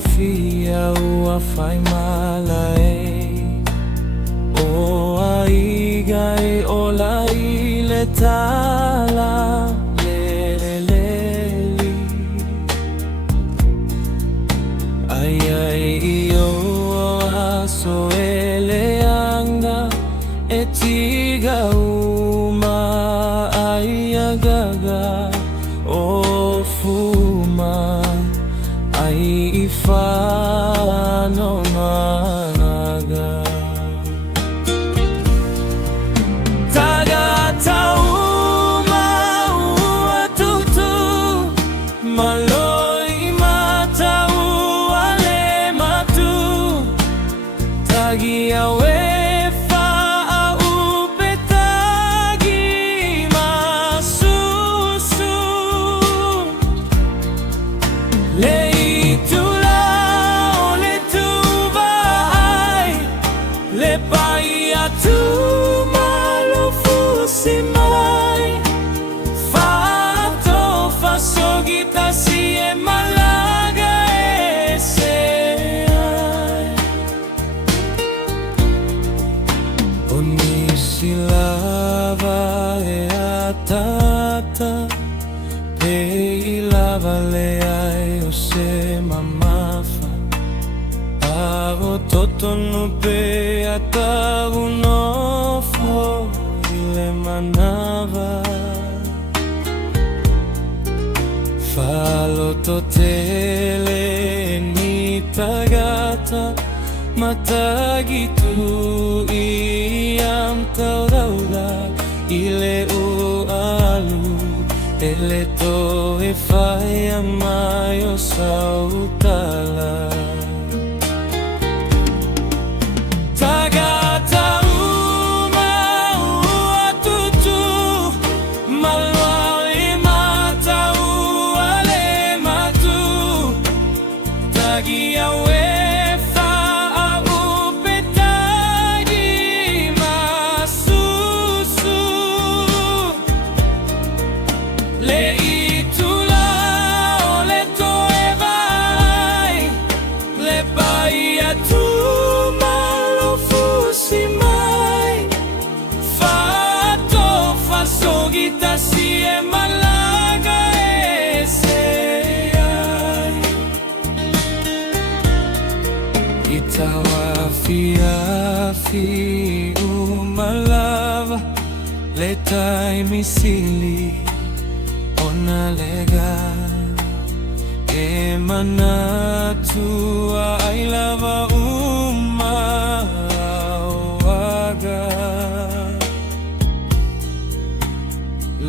fia ua fai malae o aiga e o lai le tala lelei ai ai io aso ele anga e tiga uma ai agaga o fuma ai ifano managa tagata uma ua tutu maloi mata ua le matu tagi awe Punialava'a tata Lelei o se mamafa Avo totonu pe atagu nofo ile manava Falo totele ni tagata matagi tu iam taurauda ile u alu ele to e fai amayo sautala tagata uma ua tutu maloi mata ua le matu tagi awe Itawa fi umalava letai misili ona lega e manatua ai lava waga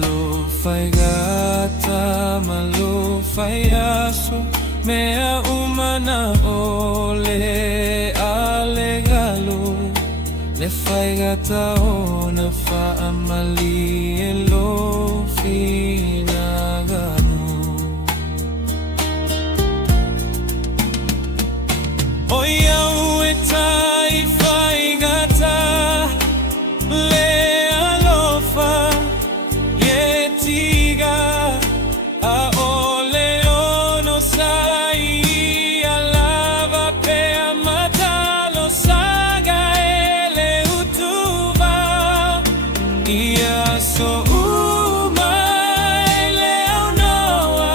lo fai gata ma lo fai aso mea umana ole alegalo le fai gata ona fa amali e lo finagano oia uetai fai gata le alofa yetiga a ole ono sai alava pe amatalo saga ele utuba ia so uma ele onoa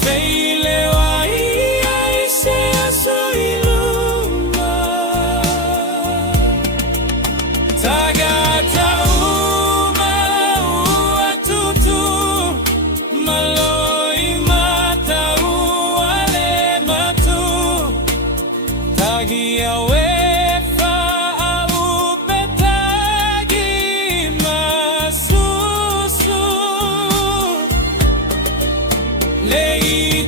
feile wai ai se aso iluma tagata uma ua tutu maloi mata ua le matu tagi awe Lelei